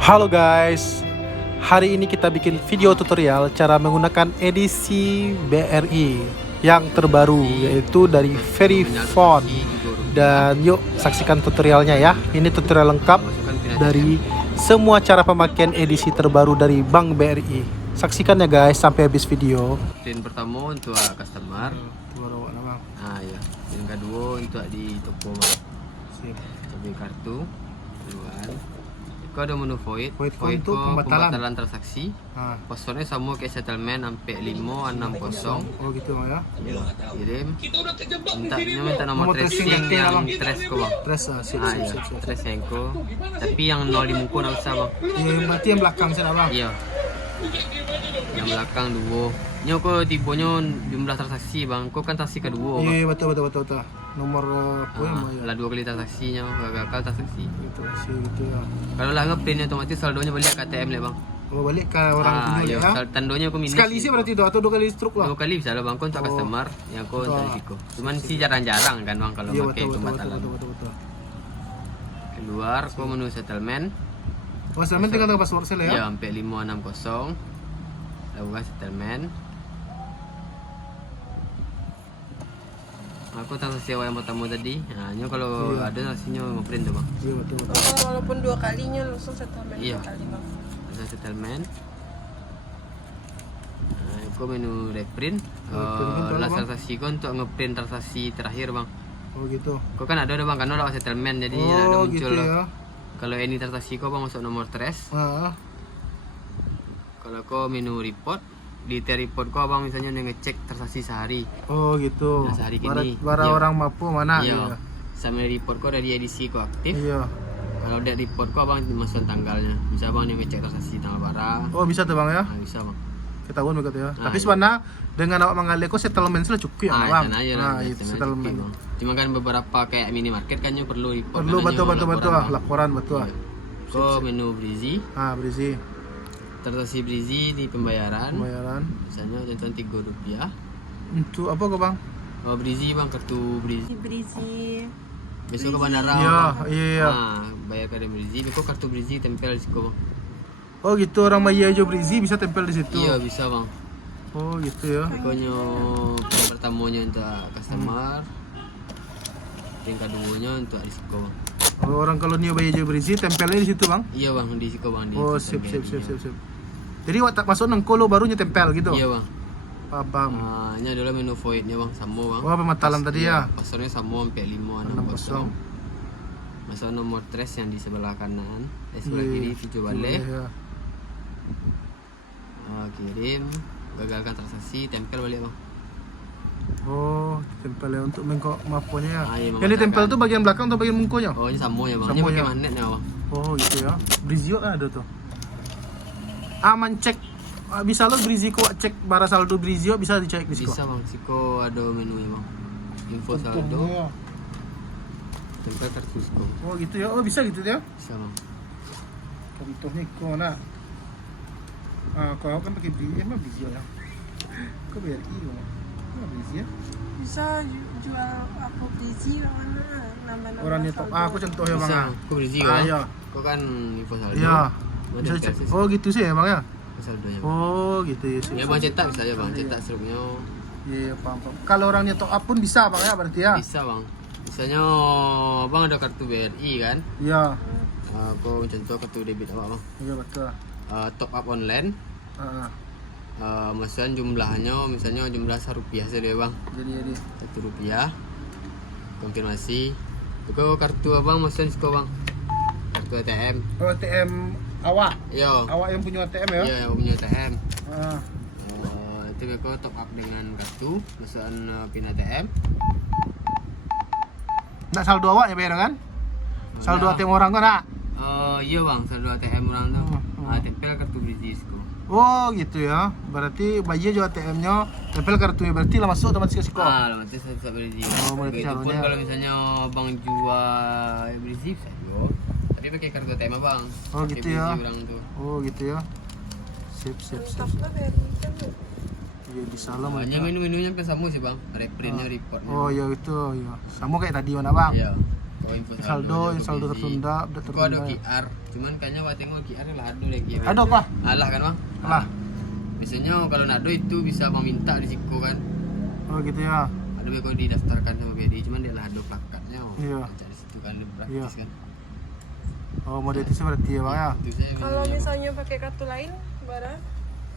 Halo guys, hari ini kita bikin video tutorial cara menggunakan edisi BRI yang terbaru, yaitu dari Verifone. Dan yuk saksikan tutorialnya ya. Ini tutorial lengkap dari semua cara pemakaian edisi terbaru dari Bank BRI. Saksikan ya guys sampai habis video. Print pertama untuk customer. Ah ya. Yang kedua untuk di toko. Ambil kartu. Keluar. Kau ada menu void. Void itu pembatalan transaksi. Passwordnya sama kayak settlement sampai 560. Oh gitu ya. Kirim. Minta nomor tracing yang trace ko bang. Trace siap. Trace yang ko. Tapi yang 0 di muka nak usah bang. Iya, berarti yang belakang sana bang. Iya. Yang belakang dua. Nyo ko tibonya jumlah transaksi bang. Ko kan transaksi kedua. Iya betul. Nomor lah 2 kali transaksinya gagal transaksi. Gitu sih gitu ya. Kalau lah ngeprint otomatis saldonya balik ke ATM lah bang. Oh balik ke orang punya ya. Tandonya aku minus. Sekali sih berarti itu atau 2 kali stroke lah. 2 kali bisa lah bang, kau untuk customer yang kau untuk risiko. Cuman sih jarang-jarang kan bang kalau pakai pembatalan. Betul. Keluar kau menu settlement. Oh settlement tinggal password saya ya. Ya sampai 560. Lakukan settlement. Aku transaksi yang pertama tadi. Nah, kalau ada transaksinya ngeprint tuh bang. Iya betul. Walaupun 2 kalinya langsung settlement. Iya. 2 kali bang. Langsung settlement. Nah, aku menu reprint. Last transaksi kau untuk ngeprint transaksi terakhir bang. Oh gitu. Kau kan ada bang, kan lewat settlement jadi ada muncul gitu ya. Kalau ini transaksi kau bang masuk nomor trace. Kalau kau menu report, di report kau bang misalnya ngecek transaksi sehari. Oh gitu. Nah, sehari gini. Bara orang mampu mana? Iya. Sama report kau dari edisi kau aktif. Iya. Kalau udah report kau bang masuk tanggalnya. Bisa bang yang ngecek transaksi tanggal barang. Oh bisa tuh bang ya? Nah, bisa bang. Ketahuan begitu ya. Tapi sebenarnya dengan awak mengalir kok settlement sudah cukup ya bang. Itu settlement. Cuma kan beberapa kayak minimarket kan perlu report. Perlu betul laporan betul. Kau menu Brizi. Brizi. Transaksi Brizi di pembayaran. Misalnya contoh Rp3. Untuk apa kok bang? Oh Brizi bang, kartu Brizi. Brizi. Besok ke bandara. Iya. Bayar ke Brizi, kok kartu Brizi tempel di situ bang. Oh gitu, orang Maya aja Brizi bisa tempel di situ. Iya bisa bang. Oh gitu ya. Pokoknya pertamanya untuk customer, yang keduanya untuk risiko bang. Oh, orang kalau Maya aja Brizi tempelnya di situ bang? Iya bang, di risiko bang. Oh siap. Jadi waktu masuk nengkolo barunya tempel gitu? Iya bang. Paham. Ini adalah menu voidnya bang, sama bang. Oh pematalan tadi ya? Passwordnya sama sampai 560. Masuk nomor trace yang di sebelah kanan, sebelah kiri video balik. Kirim, gagalkan transaksi, tempel balik bang. Oh, tempel ya untuk mengkok maponya ya. Yang ditempel tuh bagian belakang atau bagian mungkonya? Oh ini sama ya bang, ini pakai magnetnya bang. Oh gitu ya. Brizio ada tuh. Aman cek. Bisa lo Brizio cek bara saldo Brizio bisa dicek di situ. Bisa bang, siko ada menunya bang. Info saldo. Tempel kartu siko. Oh gitu ya. Oh bisa gitu ya. Bisa bang. Contohnya kok nah. Kalau kan pakai Brizio, emang Brizio ya. Kok BRI kok. Brizio. Bisa jual apa Brizi mana nambah Orangnya top. Aku contoh ya bang. Bisa, aku Brizi kan. Iya. Kok kan info saldo. Iya. Bisa cek. Oh gitu sih ya bang ya. Saldonya. Oh gitu ya sih. Ya bang cetak bisa ya bang, cetak struknya. Iya paham. Kalau orangnya top up pun bisa bang ya berarti ya. Bisa bang. Misalnya bang ada kartu BRI kan. Iya. Aku contoh kartu debit apa bang. Iya betul. Top up online. Maksudnya jumlahnya misalnya jumlah Rp1 saja bang. Jadi Rp1. Konfirmasi. Itu kartu abang maksudnya siko bang. Kartu ATM. Oh ATM awak. Iya. Awak yang punya ATM ya? Iya yang punya ATM. Itu aku top up dengan kartu, maksudnya pin ATM. Nak saldo awak ya bayar kan? Saldo ATM orang kan nak? Iya bang, saldo ATM orang tuh. Tempel kartu Brizisco. Oh gitu ya. Berarti bayi juga ATM-nya tempel kartunya berarti lah masuk otomatis ke siko. Otomatis bisa Brizisco. Begitupun kalau misalnya bang jual Brizisco saja. Tapi pakai kartu ATM bang. Oh gitu ya. Oh gitu ya. Sip. Iya bisa lah. Hanya menu-menunya kan sama sih bang. Reprintnya report. Oh iya itu ya. Sama kayak tadi mana bang? Iya. Oh, info Saldo saldo tertunda, update Kok ada tertunda. QR, cuman kayaknya Wak tengok QR lah ada lagi. Ada apa? Alah kan bang? Alah. Biasanya kalau nado itu bisa meminta di siku kan. Oh gitu ya. Ada kok didaftarkan sama BDI, cuman dia lah ada plakatnya. Iya. Baca di situ kan lebih praktis Iya. kan. Oh monetisnya berarti ya bang ya. Itu saya Kalau misalnya pakai kartu lain, bara?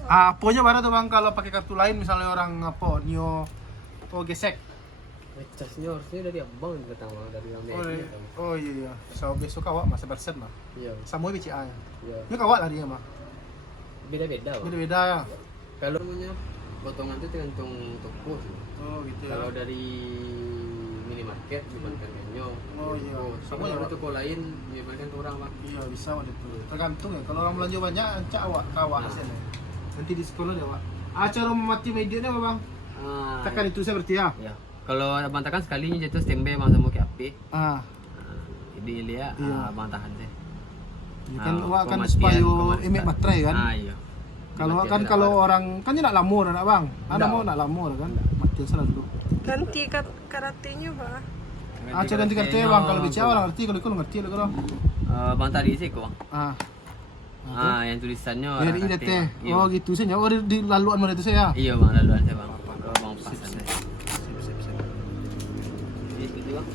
Apanya mana tuh bang kalau pakai kartu lain misalnya orang apa nio gesek. Charge-nya harusnya dari abang datang bang, dari yang BDI. Oh iya. So besok kawak masa persen mah. Iya. Sama BCA ya. Iya. Ini kawak lah dia mah. Beda-beda bang. Beda-beda ya. Kalau punya potongan itu tergantung toko sih. Oh gitu ya. Kalau dari minimarket dibandingkan menyo. Oh iya. Sama Sama ya. ada toko lain dibandingkan orang bang. Iya bisa mah itu. Tergantung ya. Kalau orang belanja banyak, cak awak kawak Nah. hasilnya. Nanti di sekolah ya, Wak. Cara memati medianya apa, Bang? Ah, Tekan itu saya berarti ya. ya. Kalau abang tekan sekali jatuh standby bang sama kayak api. Ah, Jadi dia Iya. abang tahan deh. ini kan Ah, Wak kan pematian, supaya pematian. emek baterai kan. Ah iya. Kalau Pematian kan tidak kalau ada. orang kan dia nak lamur anak Bang. Anak Nggak. mau nak lamur kan. Matian salah dulu. Ganti karatenya, Pak. Cara ganti kartu ya, Bang. Kalau bicara orang ngerti, kalau ikut ngerti lo kalau. Bang tadi sih kok bang. Ah. Yang tulisannya Dari orang ini kate, teh. Bang. Iya. Oh gitu sih. Oh di laluan mana itu saya. Iya bang, laluan saya bang. Kalau bang pasan deh. Sip. Itu bang.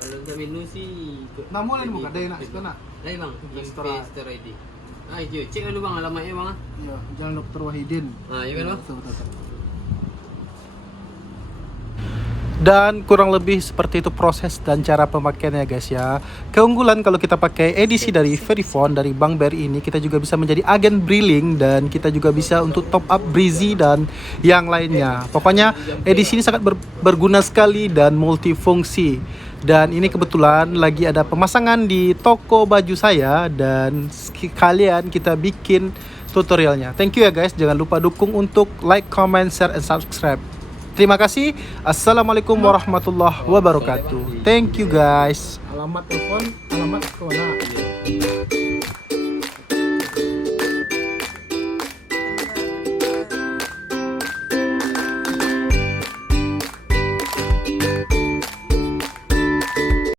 Kalau untuk menu sih Namun ini bukan ada yang nak suka nak. Lain bang, Investor investor ID. Iya, cek dulu bang alamatnya bang. Iya, Jalan Dr. Wahidin. Iya kan bang? Betul. Dan kurang lebih seperti itu proses dan cara pemakaiannya guys ya. Keunggulan kalau kita pakai edisi dari Verifone dari Bank BRI ini, kita juga bisa menjadi agen Briling dan kita juga bisa untuk top up Breezy dan yang lainnya. Pokoknya edisi ini sangat berguna sekali dan multifungsi. Dan ini kebetulan lagi ada pemasangan di toko baju saya dan sekalian kita bikin tutorialnya. Thank you ya guys. Jangan lupa dukung untuk like, comment, share, and subscribe. Terima kasih. Assalamualaikum warahmatullahi wabarakatuh. Thank you guys. Alamat telepon, alamat ke mana?